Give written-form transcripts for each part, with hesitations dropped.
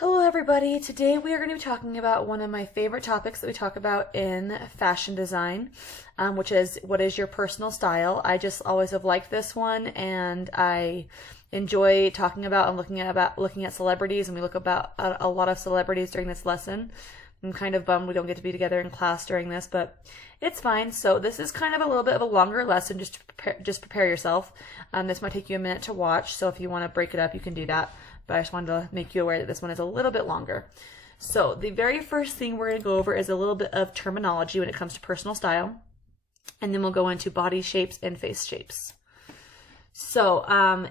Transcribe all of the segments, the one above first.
Hello everybody, today we are going to be talking about one of my favorite topics that we talk about in fashion design, which is what is your personal style. I just always have liked this one, and I enjoy talking about and looking at celebrities, and we look about a lot of celebrities during this lesson. I'm kind of bummed we don't get to be together in class during this, but it's fine. So this is kind of a little bit of a longer lesson, just prepare yourself. This might take you a minute to watch, so if you want to break it up, you can do that. But I just wanted to make you aware that this one is a little bit longer. So the very first thing we're going to go over is a little bit of terminology when it comes to personal style. And then we'll go into body shapes and face shapes. So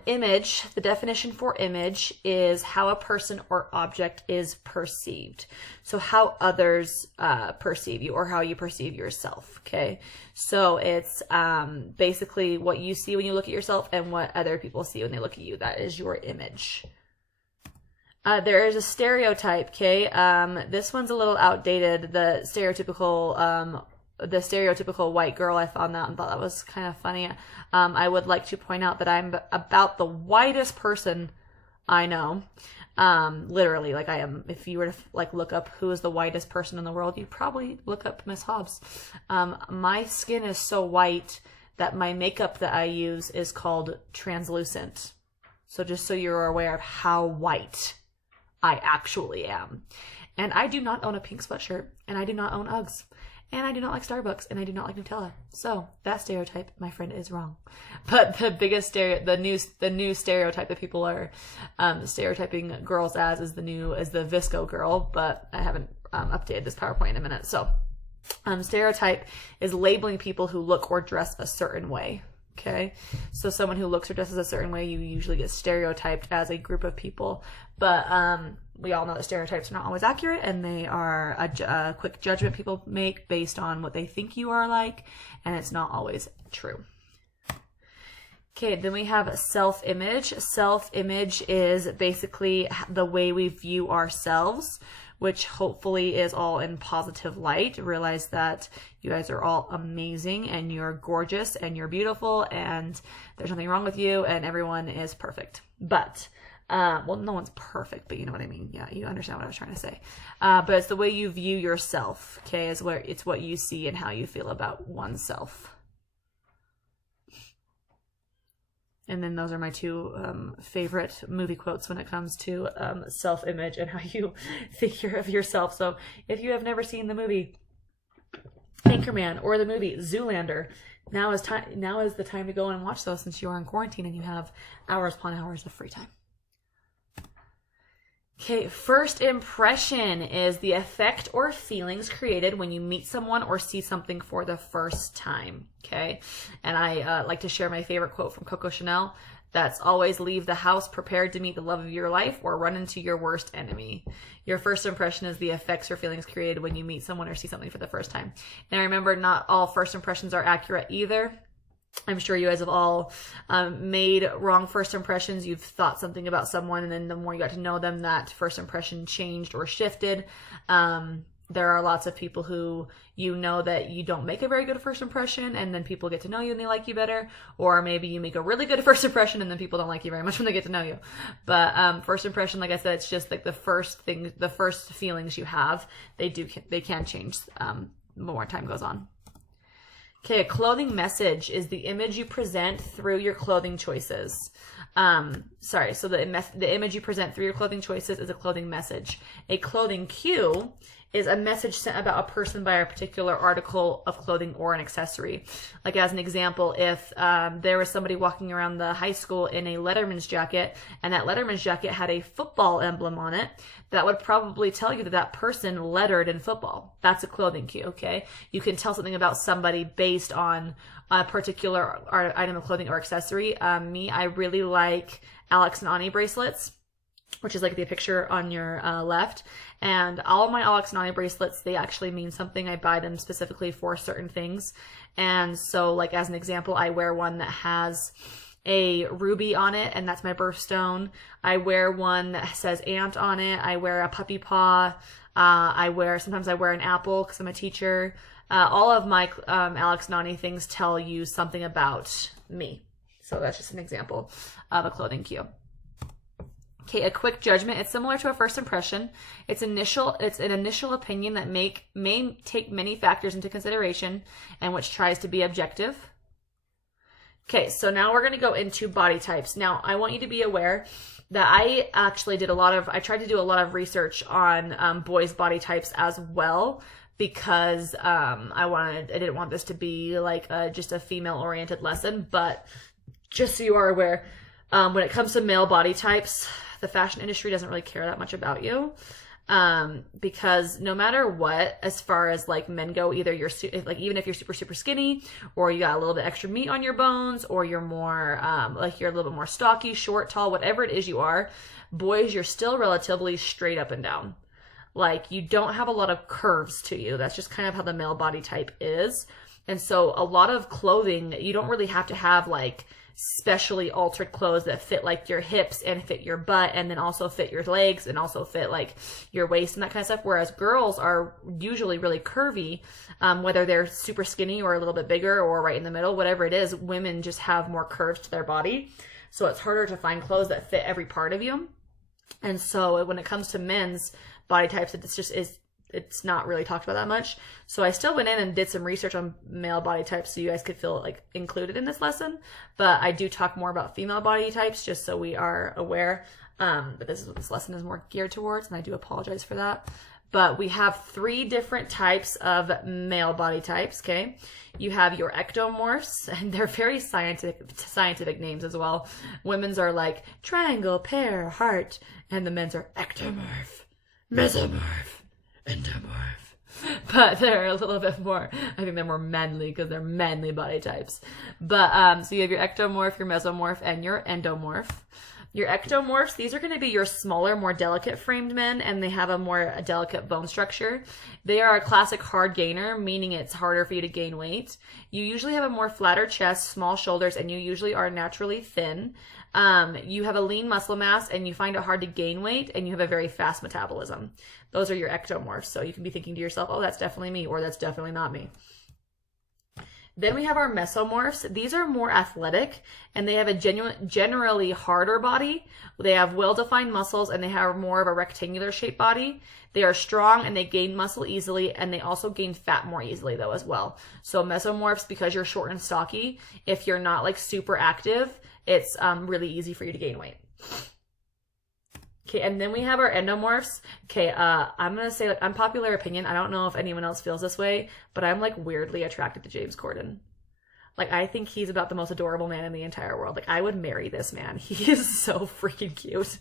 image, the definition for image is how a person or object is perceived. So how others perceive you or how you perceive yourself, okay? So it's basically what you see when you look at yourself and what other people see when they look at you. That is your image. There is a stereotype, okay? This one's a little outdated. The stereotypical white girl, I found that and thought that was kind of funny. I would like to point out that I'm about the whitest person I know. Literally, like I am. If you were to look up who is the whitest person in the world, you'd probably look up Miss Hobbs. My skin is so white that my makeup that I use is called translucent. So just so you're aware of how white I actually am. And I do not own a pink sweatshirt, and I do not own Uggs, and I do not like Starbucks, and I do not like Nutella. So that stereotype, my friend, is wrong. But the biggest the new stereotype that people are stereotyping girls as is the visco girl. But I haven't updated this PowerPoint in a minute. So stereotype is labeling people who look or dress a certain way. Okay, so someone who looks or dresses a certain way, you usually get stereotyped as a group of people. But we all know that stereotypes are not always accurate, and they are a quick judgment people make based on what they think you are like, and it's not always true. Okay, then we have self-image. Self-image is basically the way we view ourselves, which hopefully is all in positive light. Realize that you guys are all amazing, and you're gorgeous, and you're beautiful, and there's nothing wrong with you, and everyone is perfect. But, well, no one's perfect, but you know what I mean. Yeah, you understand what I was trying to say. But it's the way you view yourself, okay, is where it's what you see and how you feel about oneself. And then those are my two favorite movie quotes when it comes to self-image and how you think of yourself. So if you have never seen the movie Anchorman or the movie Zoolander, now is the time to go and watch those, since you are in quarantine and you have hours upon hours of free time. Okay, first impression is the effect or feelings created when you meet someone or see something for the first time, okay? And I like to share my favorite quote from Coco Chanel. That's always leave the house prepared to meet the love of your life or run into your worst enemy. Your first impression is the effects or feelings created when you meet someone or see something for the first time. Now remember, not all first impressions are accurate either. I'm sure you guys have all made wrong first impressions. You've thought something about someone, and then the more you got to know them, that first impression changed or shifted. There are lots of people who you know that you don't make a very good first impression, and then people get to know you and they like you better. Or maybe you make a really good first impression and then people don't like you very much when they get to know you. But first impression, like I said, it's just like the first feelings you have. They can change the more time goes on. Okay, a clothing message is the image you present through your clothing choices. So the image you present through your clothing choices is a clothing message. A clothing cue is a message sent about a person by a particular article of clothing or an accessory. Like as an example, if there was somebody walking around the high school in a Letterman's jacket, and that Letterman's jacket had a football emblem on it, that would probably tell you that that person lettered in football. That's a clothing cue, okay? You can tell something about somebody based on a particular item of clothing or accessory. I really like Alex and Ani bracelets, which is like the picture on your left. And all of my Alex and Ani bracelets, they actually mean something. I buy them specifically for certain things. And so, like as an example, I wear one that has a ruby on it, and that's my birthstone. I wear one that says ant on it. I wear a puppy paw. Sometimes I wear an apple because I'm a teacher. All of my Alex and Ani things tell you something about me. So that's just an example of a clothing cue. Okay, a quick judgment. It's similar to a first impression. It's an initial opinion that may take many factors into consideration and which tries to be objective. Okay, so now we're going to go into body types. Now, I want you to be aware that I actually I tried to do a lot of research on boys' body types as well, because I didn't want this to be like just a female-oriented lesson. But just so you are aware, when it comes to male body types, the fashion industry doesn't really care that much about you, because no matter what, as far as like men go, either even if you're super, super skinny, or you got a little bit extra meat on your bones, or you're more, you're a little bit more stocky, short, tall, whatever it is you are, boys, you're still relatively straight up and down. Like, you don't have a lot of curves to you. That's just kind of how the male body type is. And so a lot of clothing, you don't really have to have like specially altered clothes that fit like your hips and fit your butt and then also fit your legs and also fit like your waist and that kind of stuff. Whereas girls are usually really curvy, whether they're super skinny or a little bit bigger or right in the middle, whatever it is, women just have more curves to their body. So it's harder to find clothes that fit every part of you. And so when it comes to men's body types, it's not really talked about that much. So I still went in and did some research on male body types so you guys could feel like included in this lesson. But I do talk more about female body types just so we are aware. But this is what this lesson is more geared towards, and I do apologize for that. But we have 3 different types of male body types, okay? You have your ectomorphs, and they're very scientific names as well. Women's are like triangle, pear, heart, and the men's are ectomorph, mesomorph, endomorph. But they're a little bit more, I think they're more manly because they're manly body types. But so you have your ectomorph, your mesomorph, and your endomorph. Your ectomorphs, these are going to be your smaller, more delicate framed men, and they have a more delicate bone structure. They are a classic hard gainer, meaning it's harder for you to gain weight. You usually have a more flatter chest, small shoulders, and you usually are naturally thin. You have a lean muscle mass, and you find it hard to gain weight, and you have a very fast metabolism. Those are your ectomorphs. So you can be thinking to yourself, oh, that's definitely me, or that's definitely not me. Then we have our mesomorphs. These are more athletic, and they have a generally harder body. They have well-defined muscles, and they have more of a rectangular shaped body. They are strong, and they gain muscle easily, and they also gain fat more easily though as well. So mesomorphs, because you're short and stocky, if you're not like super active, it's really easy for you to gain weight. Okay, and then we have our endomorphs. Okay, I'm going to say, like, unpopular opinion. I don't know if anyone else feels this way, but I'm, like, weirdly attracted to James Corden. Like, I think he's about the most adorable man in the entire world. Like, I would marry this man. He is so freaking cute.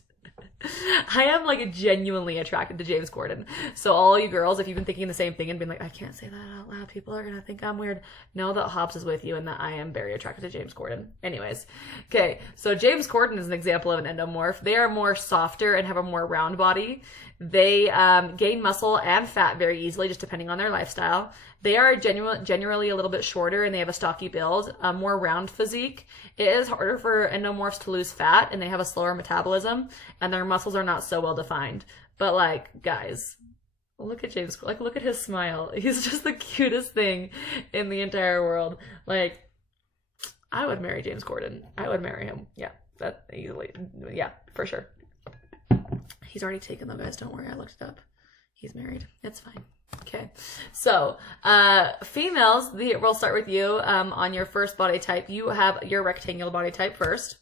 I am, like, genuinely attracted to James Corden. So all you girls, if you've been thinking the same thing and been like, I can't say that out loud, people are going to think I'm weird, know that Hobbs is with you and that I am very attracted to James Corden. Anyways, okay, so James Corden is an example of an endomorph. They are more softer and have a more round body. They gain muscle and fat very easily, just depending on their lifestyle. They are generally a little bit shorter, and they have a stocky build, a more round physique. It is harder for endomorphs to lose fat, and they have a slower metabolism, and their muscles are not so well defined. But like, guys, look at James, like, look at his smile. He's just the cutest thing in the entire world. Like, I would marry James Corden. I would marry him. Yeah, that easily. Yeah, for sure. He's already taken them, guys. Don't worry. I looked it up. He's married. It's fine. Okay. So, females, we'll start with you. On your first body type, you have your rectangular body type first.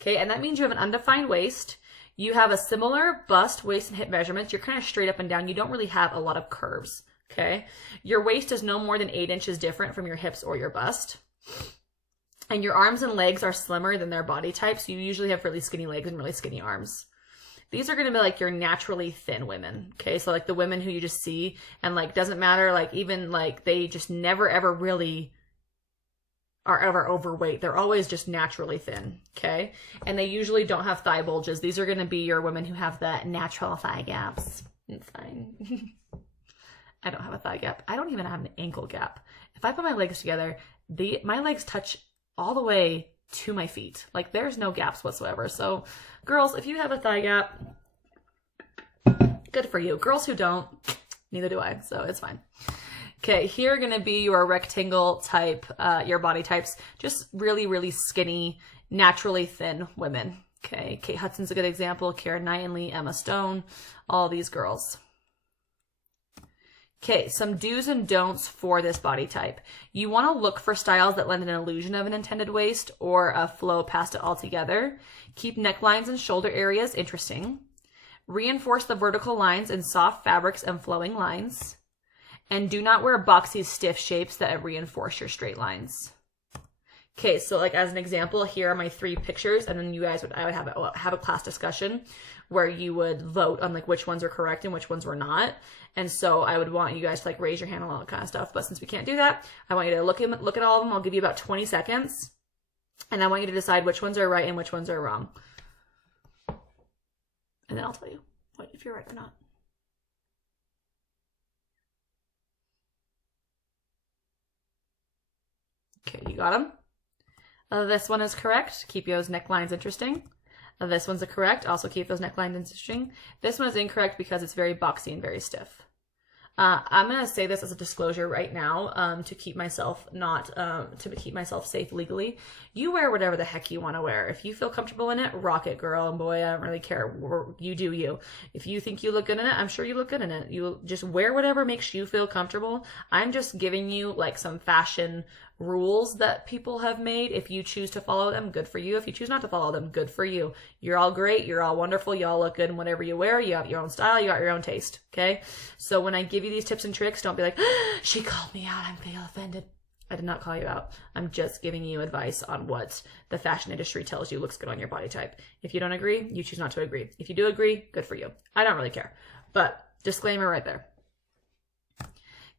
Okay. And that means you have an undefined waist. You have a similar bust, waist, and hip measurements. You're kind of straight up and down. You don't really have a lot of curves. Okay. Your waist is no more than 8 inches different from your hips or your bust. And your arms and legs are slimmer than their body type. So you usually have really skinny legs and really skinny arms. These are going to be like your naturally thin women. Okay. So like the women who you just see and like doesn't matter, like even like they just never ever really are ever overweight. They're always just naturally thin. Okay. And they usually don't have thigh bulges. These are going to be your women who have the natural thigh gaps. It's fine. I don't have a thigh gap. I don't even have an ankle gap. If I put my legs together, my legs touch all the way to my feet. Like there's no gaps whatsoever. So girls, if you have a thigh gap, good for you. Girls who don't, neither do I. So it's fine. Okay, here are going to be your rectangle type, your body types. Just really, really skinny, naturally thin women. Okay, Kate Hudson's a good example. Keira Knightley, Emma Stone, all these girls. Okay, some do's and don'ts for this body type. You want to look for styles that lend an illusion of an intended waist or a flow past it altogether. Keep necklines and shoulder areas interesting. Reinforce the vertical lines in soft fabrics and flowing lines. And do not wear boxy, stiff shapes that reinforce your straight lines. Okay, so like as an example, here are my 3 pictures, and then I would have a class discussion where you would vote on like which ones are correct and which ones were not. And so I would want you guys to like raise your hand and all that kind of stuff. But since we can't do that, I want you to look at all of them. I'll give you about 20 seconds, and I want you to decide which ones are right and which ones are wrong. And then I'll tell you if you're right or not. Okay, you got them? This one is correct. Keep those necklines interesting. This one's correct. Also keep those necklines interesting. This one is incorrect because it's very boxy and very stiff. I'm going to say this as a disclosure right now to keep myself safe legally. You wear whatever the heck you want to wear. If you feel comfortable in it, rock it, girl and boy. I don't really care. You do you. If you think you look good in it, I'm sure you look good in it. You just wear whatever makes you feel comfortable. I'm just giving you like some fashion rules that people have made. If you choose to follow them, good for you. If you choose not to follow them, good for you. You're all great. You're all wonderful. You all look good in whatever you wear. You have your own style. You got your own taste. Okay. So when I give you these tips and tricks, don't be like, she called me out. I'm feeling offended. I did not call you out. I'm just giving you advice on what the fashion industry tells you looks good on your body type. If you don't agree, you choose not to agree. If you do agree, good for you. I don't really care. But disclaimer right there.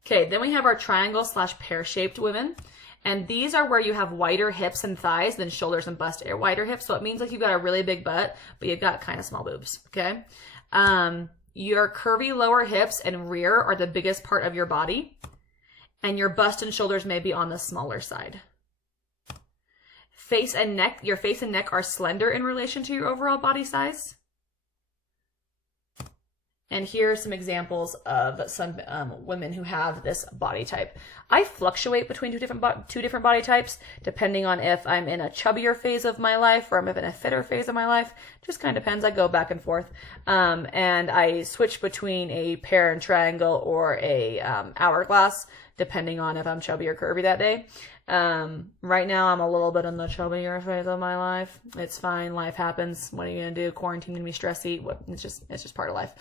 Okay. Then we have our triangle/pear-shaped women. And these are where you have wider hips and thighs than shoulders and bust, or wider hips. So it means like you've got a really big butt, but you've got kind of small boobs, okay? Your curvy lower hips and rear are the biggest part of your body. And your bust and shoulders may be on the smaller side. Your face and neck are slender in relation to your overall body size. And here are some examples of some women who have this body type. I fluctuate between two different body types, depending on if I'm in a chubbier phase of my life or I'm in a fitter phase of my life. Just kind of depends. I go back and forth. And I switch between a pear and triangle or a hourglass, depending on if I'm chubby or curvy that day. Right now I'm a little bit in the chubbier phase of my life. It's fine. Life happens. What are you going to do? Quarantine can be stressy. It's just part of life.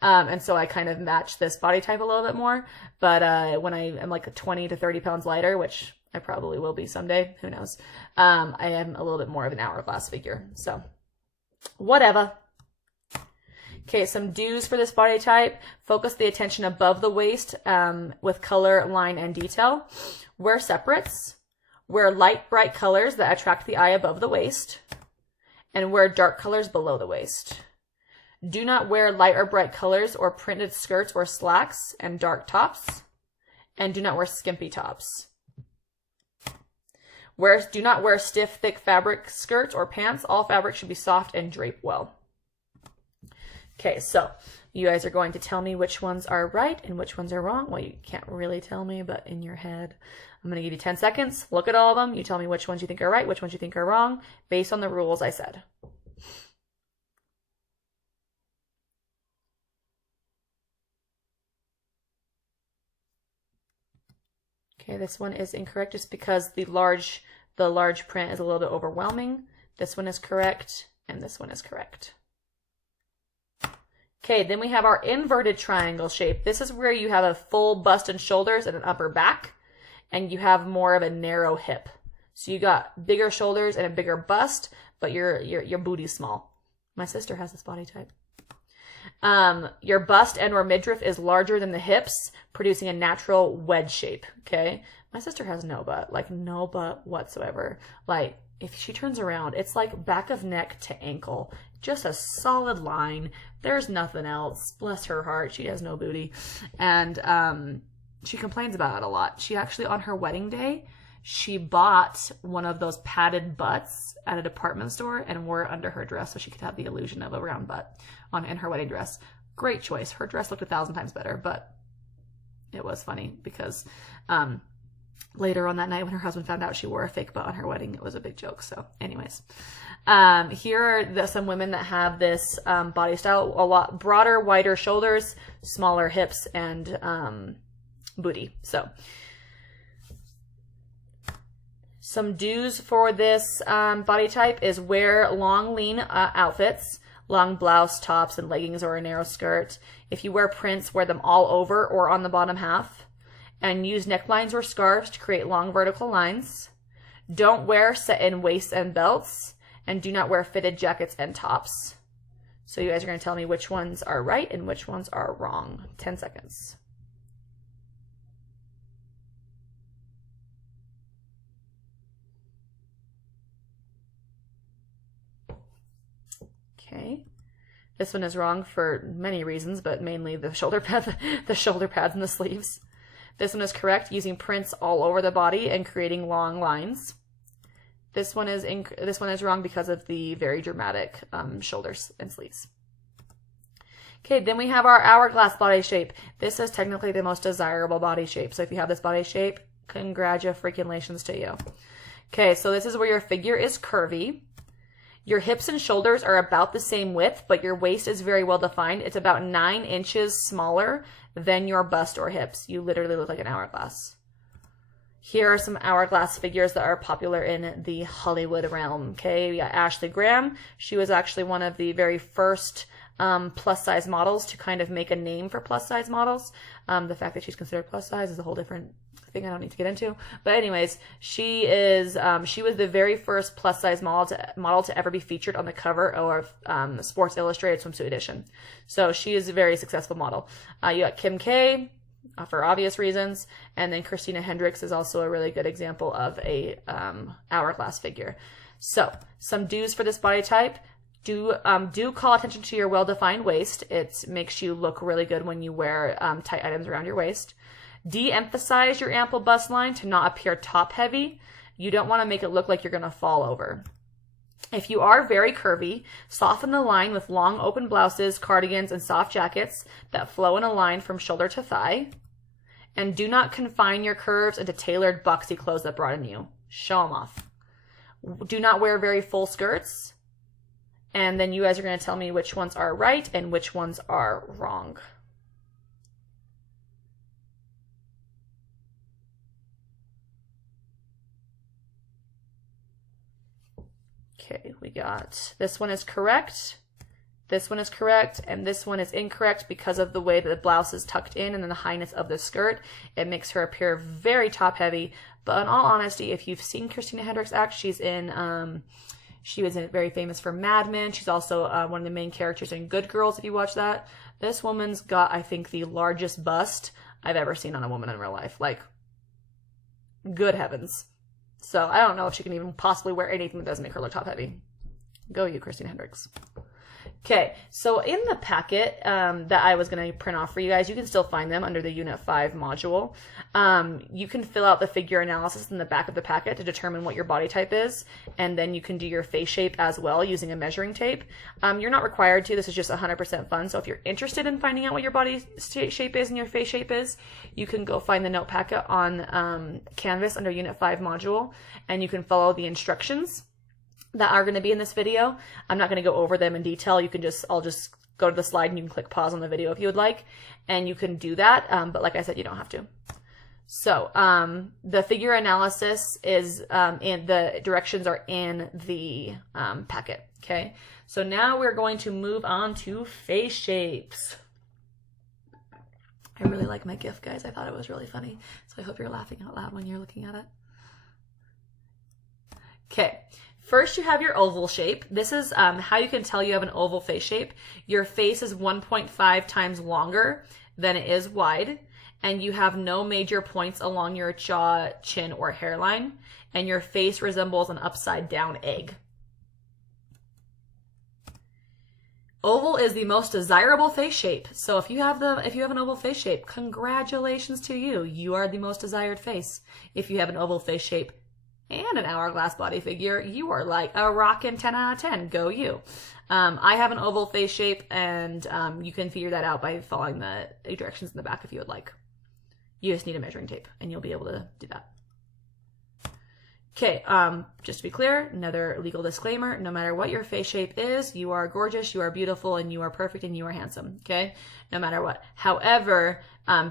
And so I kind of match this body type a little bit more. But, when I am like 20 to 30 pounds lighter, which I probably will be someday, who knows? I am a little bit more of an hourglass figure. So whatever. Okay, some do's for this body type. Focus the attention above the waist with color, line, and detail. Wear separates. Wear light, bright colors that attract the eye above the waist. And wear dark colors below the waist. Do not wear light or bright colors or printed skirts or slacks and dark tops. And do not wear skimpy tops. Do not wear stiff, thick fabric skirts or pants. All fabric should be soft and drape well. Okay, so you guys are going to tell me which ones are right and which ones are wrong. Well, you can't really tell me, but in your head. I'm going to give you 10 seconds. Look at all of them. You tell me which ones you think are right, which ones you think are wrong, based on the rules I said. Okay, this one is incorrect just because the large print is a little bit overwhelming. This one is correct, and this one is correct. Okay, then we have our inverted triangle shape. This is where you have a full bust and shoulders and an upper back, and you have more of a narrow hip. So you got bigger shoulders and a bigger bust, but your booty's small. My sister has this body type. Your bust and or midriff is larger than the hips, producing a natural wedge shape, okay? My sister has no butt, like no butt whatsoever. Like, if she turns around, it's like back of neck to ankle. Just a solid line. There's nothing else. Bless her heart. She has no booty. And she complains about it a lot. She actually, on her wedding day, she bought one of those padded butts at a department store and wore it under her dress so she could have the illusion of a round butt in her wedding dress. Great choice. Her dress looked 1,000 times better, but it was funny because later on that night when her husband found out she wore a fake butt on her wedding. It was a big joke. So anyways, here are some women that have this body style: a lot broader, wider shoulders, smaller hips, and booty. So some do's for this body type is wear long, lean outfits, long blouse, tops, and leggings, or a narrow skirt. If you wear prints, wear them all over or on the bottom half. And use necklines or scarves to create long vertical lines. Don't wear set-in waists and belts. And do not wear fitted jackets and tops. So you guys are going to tell me which ones are right and which ones are wrong. 10 seconds. Okay. This one is wrong for many reasons, but mainly the shoulder pads and the sleeves. This one is correct, using prints all over the body and creating long lines. This one is wrong because of the very dramatic shoulders and sleeves. Okay, then we have our hourglass body shape. This is technically the most desirable body shape. So if you have this body shape, congratulations to you. Okay, so this is where your figure is curvy. Your hips and shoulders are about the same width, but your waist is very well defined. It's about 9 inches smaller than your bust or hips. You literally look like an hourglass. Here are some hourglass figures that are popular in the Hollywood realm. Okay, we got Ashley Graham. She was actually one of the very first plus size models to kind of make a name for plus size models. The fact that she's considered plus size is a whole different thing I don't need to get into. But anyways, she was the very first plus size model to ever be featured on the cover of Sports Illustrated Swimsuit Edition. So she is a very successful model. You got Kim K, for obvious reasons, and then Christina Hendricks is also a really good example of a hourglass figure. So some do's for this body type. Do call attention to your well-defined waist. It makes you look really good when you wear tight items around your waist. De-emphasize your ample bust line to not appear top-heavy. You don't want to make it look like you're going to fall over. If you are very curvy, soften the line with long open blouses, cardigans, and soft jackets that flow in a line from shoulder to thigh. And do not confine your curves into tailored boxy clothes that broaden you. Show them off. Do not wear very full skirts. And then you guys are going to tell me which ones are right and which ones are wrong. Okay, we got this one is correct, this one is correct, and this one is incorrect because of the way that the blouse is tucked in and then the highness of the skirt. It makes her appear very top heavy. But in all honesty, if you've seen Christina Hendricks act, she was very famous for Mad Men. She's also one of the main characters in Good Girls, if you watch that. This woman's got, I think, the largest bust I've ever seen on a woman in real life. Like, good heavens. So I don't know if she can even possibly wear anything that doesn't make her look top heavy. Go you, Christina Hendricks. Okay, so in the packet that I was going to print off for you guys, you can still find them under the Unit 5 module. You can fill out the figure analysis in the back of the packet to determine what your body type is, and then you can do your face shape as well using a measuring tape. You're not required to. This is just 100% fun. So if you're interested in finding out what your body shape is and your face shape is, you can go find the note packet on Canvas under Unit 5 module, and you can follow the instructions that are going to be in this video. I'm not going to go over them in detail. I'll just go to the slide and you can click pause on the video if you would like, and you can do that. But like I said, you don't have to. So the figure analysis is in the directions are in the packet. Okay. So now we're going to move on to face shapes. I really like my GIF, guys. I thought it was really funny. So I hope you're laughing out loud when you're looking at it. Okay. First, you have your oval shape. This is how you can tell you have an oval face shape. Your face is 1.5 times longer than it is wide, and you have no major points along your jaw, chin, or hairline, and your face resembles an upside-down egg. Oval is the most desirable face shape. So if you have an oval face shape, congratulations to you. You are the most desired face. If you have an oval face shape and an hourglass body figure, you are like a rockin' 10 out of 10. Go you. I have an oval face shape, and you can figure that out by following the directions in the back if you would like. You just need a measuring tape, and you'll be able to do that. Okay, just to be clear, another legal disclaimer, no matter what your face shape is, you are gorgeous, you are beautiful, and you are perfect, and you are handsome, okay? No matter what. However,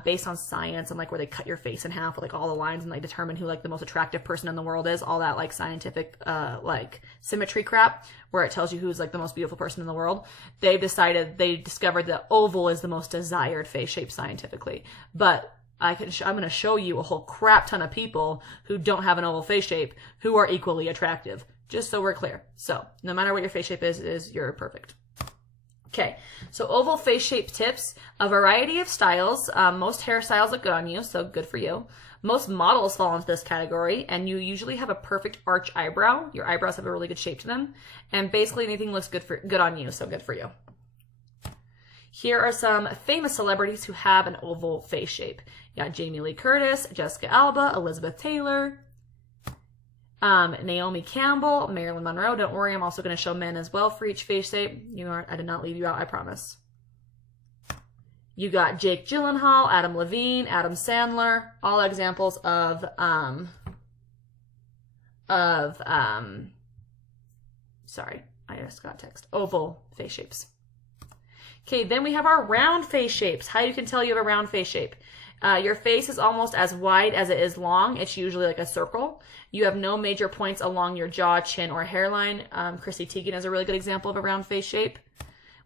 based on science and like where they cut your face in half with like all the lines and like determine who like the most attractive person in the world is, all that like scientific like symmetry crap where it tells you who's like the most beautiful person in the world, they discovered that oval is the most desired face shape scientifically. But I'm going to show you a whole crap ton of people who don't have an oval face shape who are equally attractive, just so we're clear. So no matter what your face shape is you're perfect. Okay, so oval face shape tips, a variety of styles. Most hairstyles look good on you, so good for you. Most models fall into this category, and you usually have a perfect arch eyebrow. Your eyebrows have a really good shape to them, and basically anything looks good on you, so good for you. Here are some famous celebrities who have an oval face shape. You got Jamie Lee Curtis, Jessica Alba, Elizabeth Taylor, Naomi Campbell, Marilyn Monroe. Don't worry, I'm also going to show men as well for each face shape. I did not leave you out, I promise. You got Jake Gyllenhaal, Adam Levine, Adam Sandler, all examples of sorry, I just got text. Oval face shapes. Okay, then we have our round face shapes. How you can tell you have a round face shape. Your face is almost as wide as it is long. It's usually like a circle. You have no major points along your jaw, chin, or hairline. Chrissy Teigen is a really good example of a round face shape.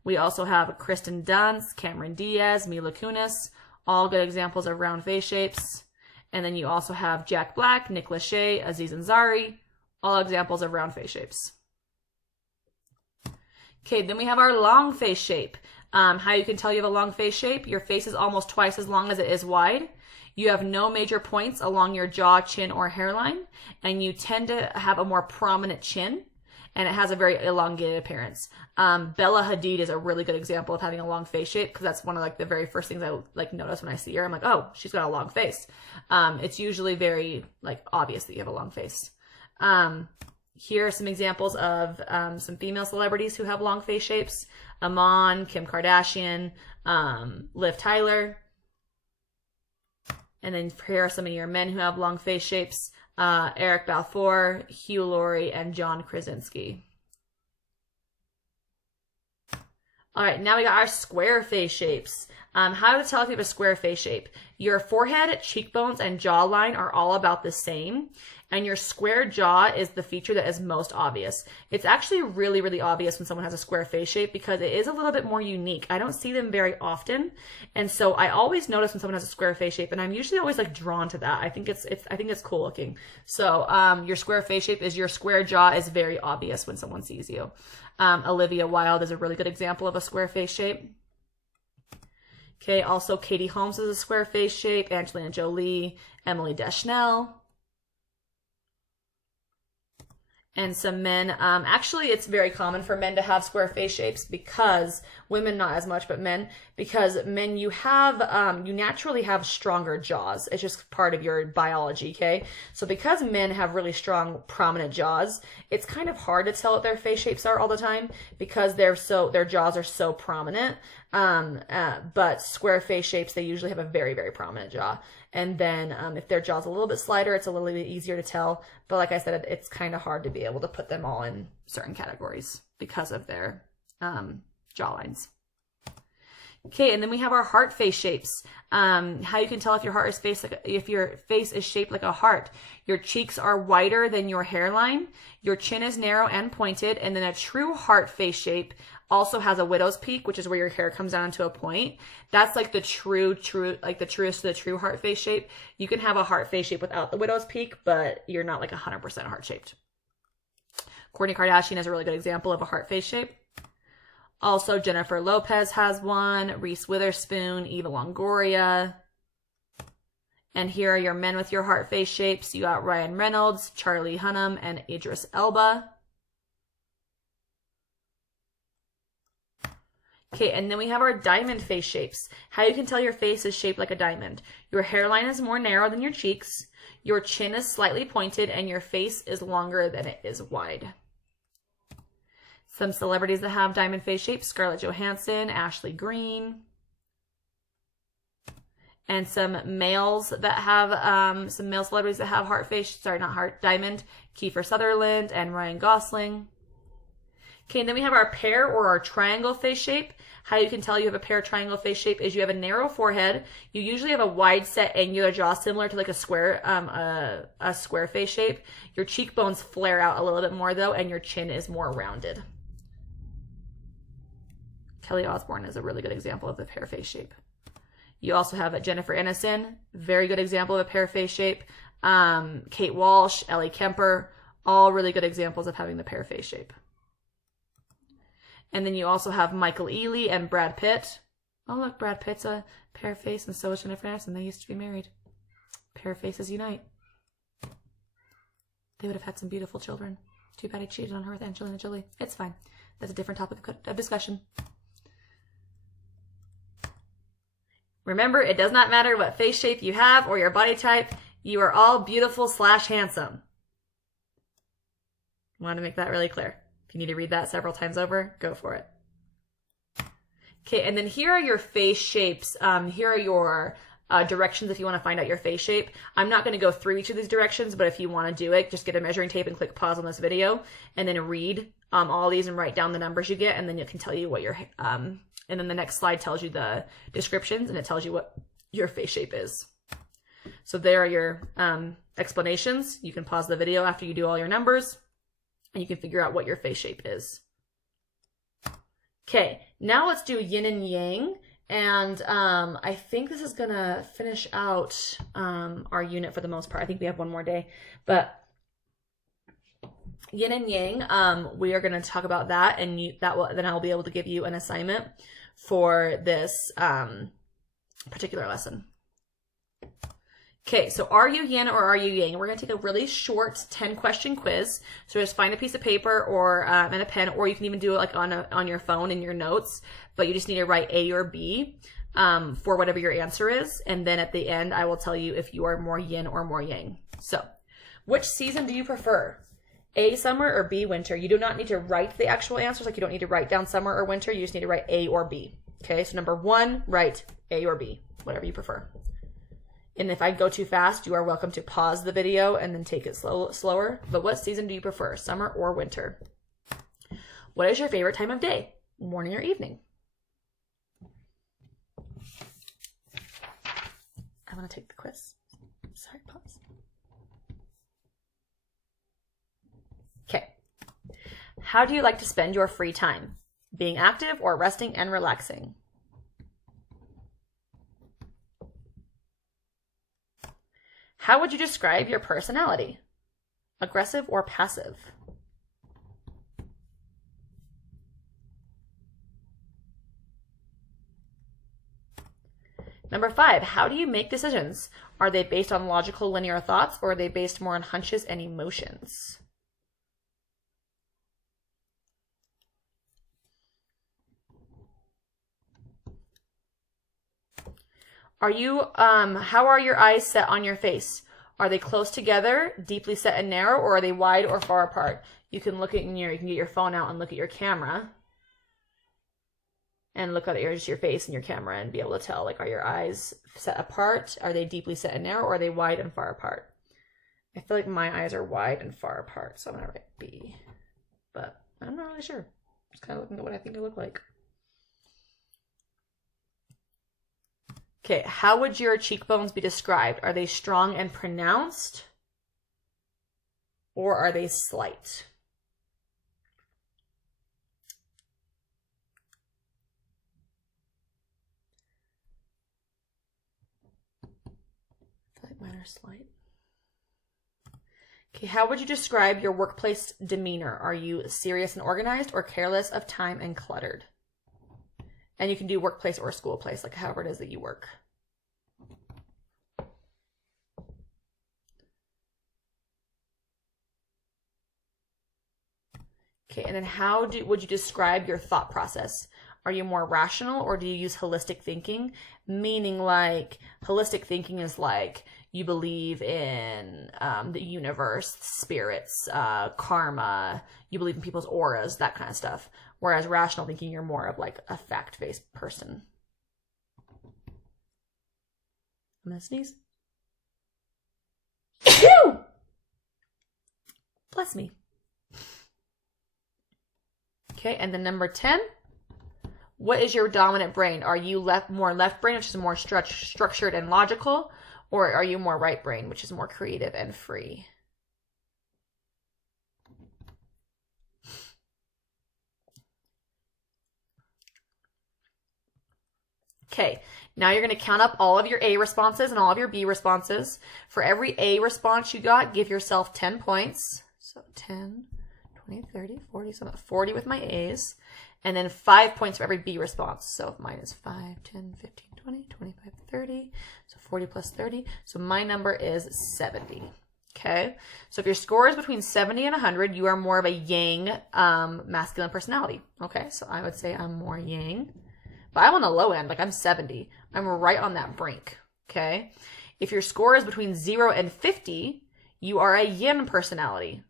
We also have Kristen Dunst, Cameron Diaz, Mila Kunis, all good examples of round face shapes. And then you also have Jack Black, Nick Lachey, Aziz Ansari, all examples of round face shapes. Okay, then we have our long face shape. How you can tell you have a long face shape. Your face is almost twice as long as it is wide. You have no major points along your jaw, chin, or hairline. And you tend to have a more prominent chin. And it has a very elongated appearance. Bella Hadid is a really good example of having a long face shape because that's one of like the very first things I like notice when I see her. I'm like, oh, she's got a long face. It's usually very like obvious that you have a long face. Here are some examples of some female celebrities who have long face shapes. Iman, Kim Kardashian, Liv Tyler. And then here are some of your men who have long face shapes. Eric Balfour, Hugh Laurie, and John Krasinski. All right, now we got our square face shapes. How to tell if you have a square face shape. Your forehead, cheekbones, and jawline are all about the same. And your square jaw is the feature that is most obvious. It's actually really, really obvious when someone has a square face shape because it is a little bit more unique. I don't see them very often. And so I always notice when someone has a square face shape, and I'm usually always like drawn to that. I think it's cool looking. So your square face shape is your square jaw is very obvious when someone sees you. Olivia Wilde is a really good example of a square face shape. Okay, also Katie Holmes is a square face shape, Angelina Jolie, Emily Deschanel. And some men, actually it's very common for men to have square face shapes because, women not as much, but men, because men you naturally have stronger jaws. It's just part of your biology, okay? So because men have really strong, prominent jaws, it's kind of hard to tell what their face shapes are all the time because their jaws are so prominent. But square face shapes, they usually have a very, very prominent jaw. And then if their jaw's a little bit slighter, it's a little bit easier to tell. But like I said, it's kind of hard to be able to put them all in certain categories because of their jawlines. Okay, and then we have our heart face shapes. How you can tell if your face is shaped like a heart. Your cheeks are wider than your hairline. Your chin is narrow and pointed. And then a true heart face shape also has a widow's peak, which is where your hair comes down to a point. That's like the truest to the true heart face shape. You can have a heart face shape without the widow's peak, but you're not like 100% heart shaped. Kourtney Kardashian is a really good example of a heart face shape. Also, Jennifer Lopez has one, Reese Witherspoon, Eva Longoria. And here are your men with your heart face shapes. You got Ryan Reynolds, Charlie Hunnam, and Idris Elba. Okay, and then we have our diamond face shapes. How you can tell your face is shaped like a diamond. Your hairline is more narrow than your cheeks. Your chin is slightly pointed, and your face is longer than it is wide. Some celebrities that have diamond face shapes: Scarlett Johansson, Ashley Greene. and some males that have, some male celebrities that have diamond, Kiefer Sutherland and Ryan Gosling. Okay, and then we have our pear or our triangle face shape. How you can tell you have a pear triangle face shape is you have a narrow forehead. You usually have a wide set angular jaw similar to like a square face shape. Your cheekbones flare out a little bit more though, and your chin is more rounded. Kelly Osbourne is a really good example of the pear face shape. You also have Jennifer Aniston, very good example of a pear face shape. Kate Walsh, Ellie Kemper, all really good examples of having the pear face shape. And then you also have Michael Ealy and Brad Pitt. Oh, look, Brad Pitt's a pear face, and so is Jennifer Aniston. They used to be married. Pear faces unite. They would have had some beautiful children. Too bad he cheated on her with Angelina Jolie. It's fine. That's a different topic of discussion. Remember, it does not matter what face shape you have or your body type. You are all beautiful / handsome. I want to make that really clear. If you need to read that several times over, go for it. Okay, and then here are your face shapes. Here are your directions if you want to find out your face shape. I'm not going to go through each of these directions, but if you want to do it, just get a measuring tape and click pause on this video, and then read all these and write down the numbers you get, and then it can tell you what your, and then the next slide tells you the descriptions, and it tells you what your face shape is. So there are your explanations. You can pause the video after you do all your numbers, and you can figure out what your face shape is. Okay, now let's do yin and yang. And I think this is going to finish out our unit for the most part. I think we have one more day. But yin and yang, we are going to talk about that. And then I'll be able to give you an assignment for this particular lesson. Okay, so are you yin or are you yang? We're going to take a really short 10-question quiz. So just find a piece of paper or and a pen, or you can even do it like on your phone in your notes. But you just need to write A or B for whatever your answer is. And then at the end, I will tell you if you are more yin or more yang. So which season do you prefer? A, summer, or B, winter? You do not need to write the actual answers. Like you don't need to write down summer or winter. You just need to write A or B. Okay, so number 1, write A or B, whatever you prefer. And if I go too fast, you are welcome to pause the video and then take it slower. But what season do you prefer, summer or winter? What is your favorite time of day, morning or evening? I want to take the quiz. Sorry, pause. Okay. How do you like to spend your free time? Being active or resting and relaxing? How would you describe your personality? Aggressive or passive? Number 5, how do you make decisions? Are they based on logical linear thoughts, or are they based more on hunches and emotions? How are your eyes set on your face? Are they close together, deeply set and narrow, or are they wide or far apart? You can you can get your phone out and look at your camera and look at just your face and your camera and be able to tell, like, are your eyes set apart? Are they deeply set and narrow, or are they wide and far apart? I feel like my eyes are wide and far apart, so I'm going to write B. But I'm not really sure. Just kind of looking at what I think it look like. Okay, how would your cheekbones be described? Are they strong and pronounced, or are they slight? I feel like mine are slight. Okay, how would you describe your workplace demeanor? Are you serious and organized, or careless of time and cluttered? And you can do workplace or school place, like however it is that you work. Okay, and then how would you describe your thought process? Are you more rational, or do you use holistic thinking? Meaning, like, holistic thinking is like you believe in the universe, spirits, karma, you believe in people's auras, that kind of stuff. Whereas rational thinking, you're more of like a fact-based person. I'm gonna sneeze. Bless me. Okay, and then number 10. What is your dominant brain? Are you more left brain, which is more structured and logical, or are you more right brain, which is more creative and free? Okay, now you're going to count up all of your A responses and all of your B responses. For every A response you got, give yourself 10 points. So 10, 20, 30, 40, so I'm at 40 with my A's. And then 5 points for every B response. So if mine is 5, 10, 15, 20, 25, 30. So 40 plus 30. So my number is 70. Okay, so if your score is between 70 and 100, you are more of a yang masculine personality. Okay, so I would say I'm more yang. But I'm on the low end, like I'm 70. I'm right on that brink, okay? If your score is between 0 and 50, you are a yin personality,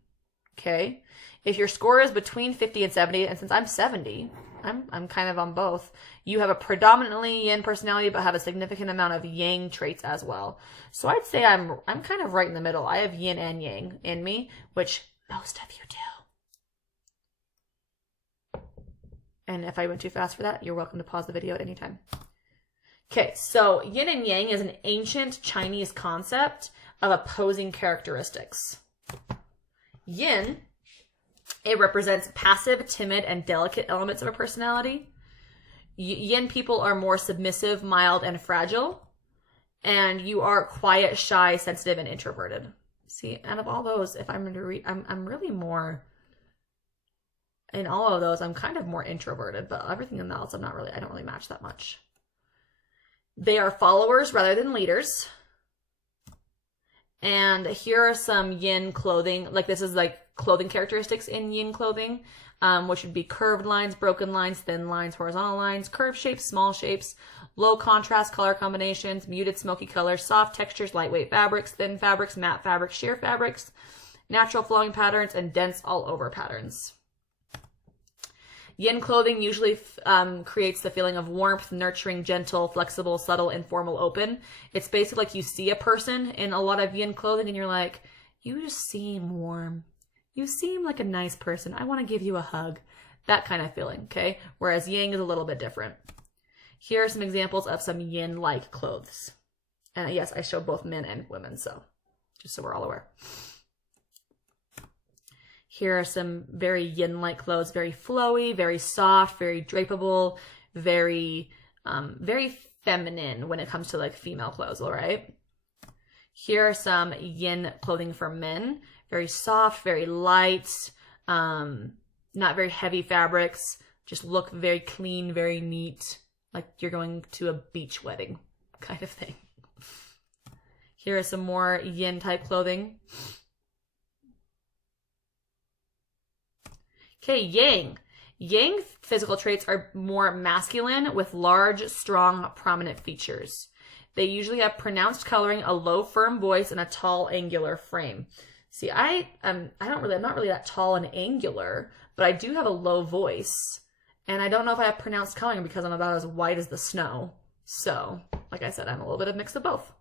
okay? If your score is between 50 and 70, and since I'm 70, I'm kind of on both, you have a predominantly yin personality, but have a significant amount of yang traits as well. So I'd say I'm kind of right in the middle. I have yin and yang in me, which most of you do. And if I went too fast for that, you're welcome to pause the video at any time. Okay, so yin and yang is an ancient Chinese concept of opposing characteristics. Yin, it represents passive, timid, and delicate elements of a personality. Yin people are more submissive, mild, and fragile. And you are quiet, shy, sensitive, and introverted. See, out of all those, if I'm going to read, I'm really more... In all of those, I'm kind of more introverted, but everything else, I don't really match that much. They are followers rather than leaders. And here are some yin clothing. Like this is like clothing characteristics in yin clothing, which would be curved lines, broken lines, thin lines, horizontal lines, curved shapes, small shapes, low contrast color combinations, muted smoky colors, soft textures, lightweight fabrics, thin fabrics, matte fabrics, sheer fabrics, natural flowing patterns, and dense all over patterns. Yin clothing usually creates the feeling of warmth, nurturing, gentle, flexible, subtle, informal, open. It's basically like you see a person in a lot of yin clothing and you're like, you just seem warm. You seem like a nice person. I want to give you a hug. That kind of feeling, okay? Whereas yang is a little bit different. Here are some examples of some yin-like clothes. And yes, I show both men and women, so just so we're all aware. Here are some very yin-like clothes, very flowy, very soft, very drapable, very feminine when it comes to like female clothes, all right? Here are some yin clothing for men, very soft, very light, not very heavy fabrics, just look very clean, very neat, like you're going to a beach wedding kind of thing. Here are some more yin type clothing. Okay, yang. Yang physical traits are more masculine with large, strong, prominent features. They usually have pronounced coloring, a low, firm voice, and a tall, angular frame. See, I'm not really that tall and angular, but I do have a low voice. And I don't know if I have pronounced coloring because I'm about as white as the snow. So, like I said, I'm a little bit of a mix of both.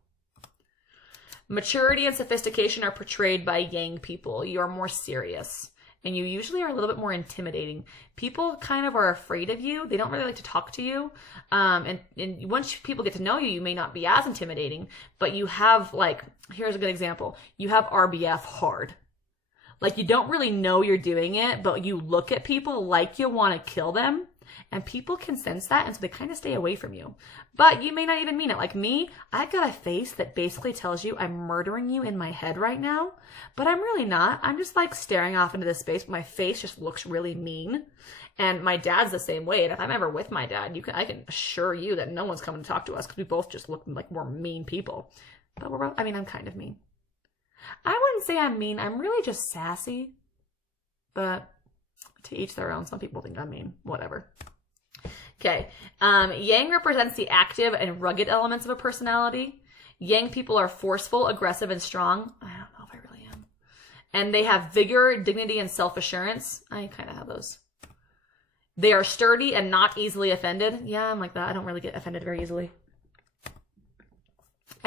Maturity and sophistication are portrayed by yang people. You are more serious. And you usually are a little bit more intimidating. People kind of are afraid of you. They don't really like to talk to you. And once people get to know you, you may not be as intimidating. But you have, like, here's a good example. You have RBF hard. Like, you don't really know you're doing it, but you look at people like you want to kill them. And people can sense that, and so they kind of stay away from you. But you may not even mean it. Like me, I've got a face that basically tells you I'm murdering you in my head right now, but I'm really not. I'm just like staring off into this space. My face just looks really mean. And my dad's the same way. And if I'm ever with my dad, I can assure you that no one's coming to talk to us because we both just look like more mean people. But I'm kind of mean. I wouldn't say I'm mean. I'm really just sassy. But to each their own. Some people think I'm mean. Whatever. Okay. Yang represents the active and rugged elements of a personality. Yang people are forceful, aggressive, and strong. I don't know if I really am. And they have vigor, dignity, and self-assurance. I kind of have those. They are sturdy and not easily offended. Yeah, I'm like that. I don't really get offended very easily.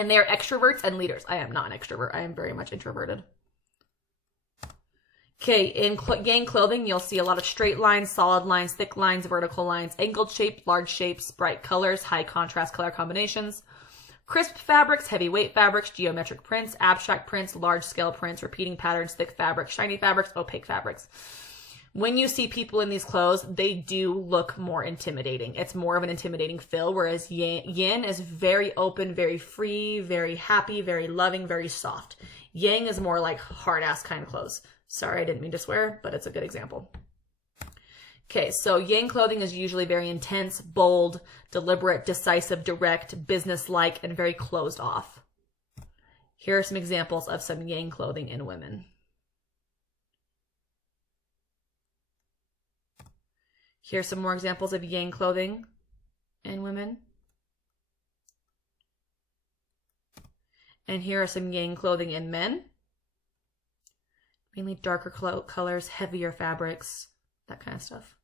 And they are extroverts and leaders. I am not an extrovert. I am very much introverted. Okay, in Yang clothing, you'll see a lot of straight lines, solid lines, thick lines, vertical lines, angled shape, large shapes, bright colors, high contrast color combinations, crisp fabrics, heavyweight fabrics, geometric prints, abstract prints, large scale prints, repeating patterns, thick fabrics, shiny fabrics, opaque fabrics. When you see people in these clothes, they do look more intimidating. It's more of an intimidating feel, whereas Yin is very open, very free, very happy, very loving, very soft. Yang is more like hard-ass kind of clothes. Sorry, I didn't mean to swear, but it's a good example. Okay, so Yang clothing is usually very intense, bold, deliberate, decisive, direct, business-like, and very closed off. Here are some examples of some Yang clothing in women. Here's some more examples of Yang clothing in women. And here are some Yang clothing in men. Mainly darker colors, heavier fabrics, that kind of stuff.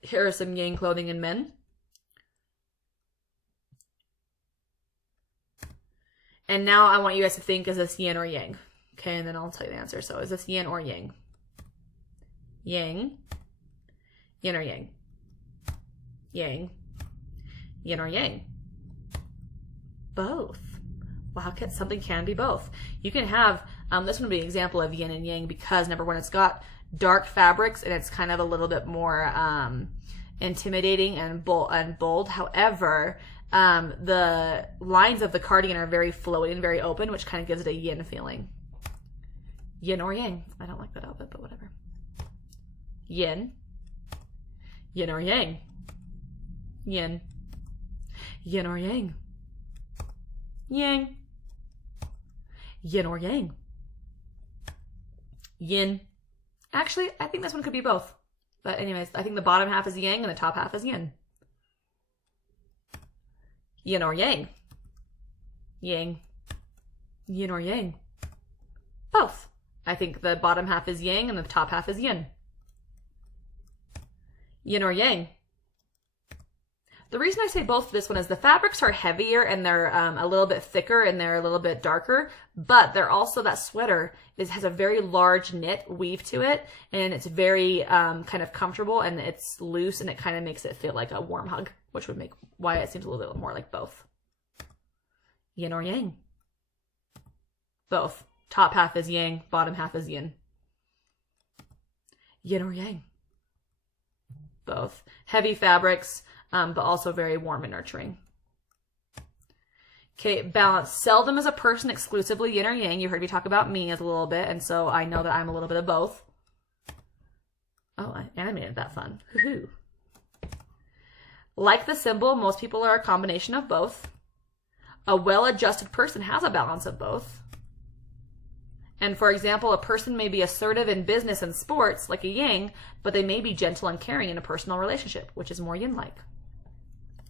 Here are some Yang clothing in men. And now I want you guys to think, is this Yin or Yang? Okay, and then I'll tell you the answer. So is this Yin or Yang? Yang. Yin or Yang? Yang. Yin or Yang? Both. Wow, something can be both. You can have, this one would be an example of Yin and Yang because, number one, it's got dark fabrics and it's kind of a little bit more intimidating and bold. However, the lines of the cardigan are very flowy and very open, which kind of gives it a Yin feeling. Yin or Yang? I don't like that outfit, but whatever. Yin. Yin or Yang? Yin. Yin or Yang? Yang. Yin or Yang? Yin. Actually, I think this one could be both. But anyways, I think the bottom half is Yang and the top half is Yin. Yin or Yang? Yang. Yin or Yang? Both. I think the bottom half is Yang and the top half is Yin. Yin or Yang? The reason I say both for this one is the fabrics are heavier and they're a little bit thicker and they're a little bit darker, but they're also, that sweater has a very large knit weave to it, and it's very kind of comfortable and it's loose and it kind of makes it feel like a warm hug, which would make why it seems a little bit more like both. Yin or Yang? Both. Top half is Yang, bottom half is Yin. Yin or Yang? Both. Heavy fabrics, but also very warm and nurturing. Okay, balance. Seldom is a person exclusively Yin or Yang. You heard me talk about me as a little bit, and so I know that I'm a little bit of both. Oh, I animated that fun. Woohoo. Like the symbol, most people are a combination of both. A well-adjusted person has a balance of both. And for example, a person may be assertive in business and sports, like a Yang, but they may be gentle and caring in a personal relationship, which is more Yin-like.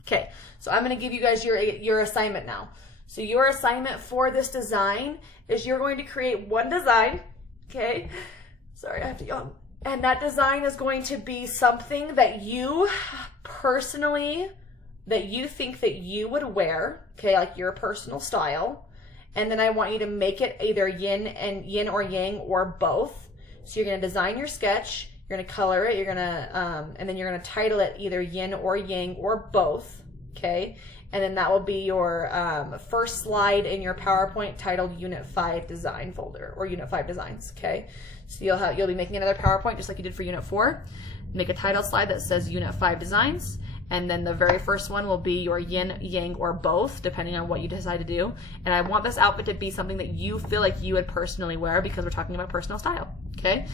Okay, so I'm going to give you guys your assignment now. So your assignment for this design is you're going to create one design, okay? Sorry, I have to yawn. And that design is going to be something that you personally, that you think that you would wear, okay, like your personal style. And then I want you to make it either Yin or Yang or both. So you're going to design your sketch, you're going to color it, you're going to, and then you're going to title it either Yin or Yang or both, okay? And then that will be your first slide in your PowerPoint titled Unit 5 Design folder, or Unit 5 Designs, okay? So you'll be making another PowerPoint just like you did for Unit 4. Make a title slide that says Unit 5 Designs. And then the very first one will be your Yin, Yang, or both, depending on what you decide to do. And I want this outfit to be something that you feel like you would personally wear because we're talking about personal style, okay?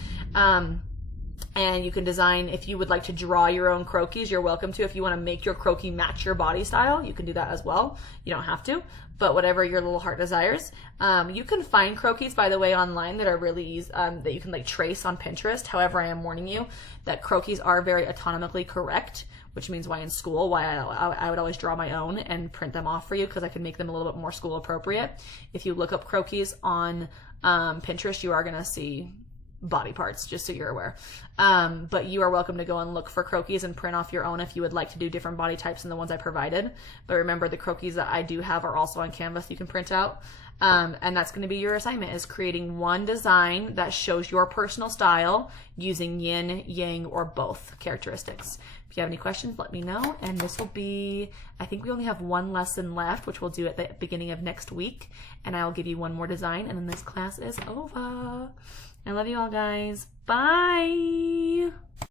And you can design, if you would like to draw your own croquis, you're welcome to. If you want to make your croquis match your body style, you can do that as well. You don't have to, but whatever your little heart desires. You can find croquis, by the way, online that are really easy, that you can like trace on Pinterest. However, I am warning you that croquis are very autonomically correct, which means why in school, why I would always draw my own and print them off for you because I can make them a little bit more school appropriate. If you look up croquis on Pinterest, you are going to see body parts, just so you're aware. But you are welcome to go and look for croquis and print off your own if you would like to do different body types than the ones I provided. But remember, the croquis that I do have are also on Canvas you can print out. And that's going to be your assignment, is creating one design that shows your personal style using yin, yang, or both characteristics. If you have any questions, let me know. And this will be, I think we only have one lesson left, which we'll do at the beginning of next week. And I'll give you one more design, and then this class is over. I love you all, guys. Bye.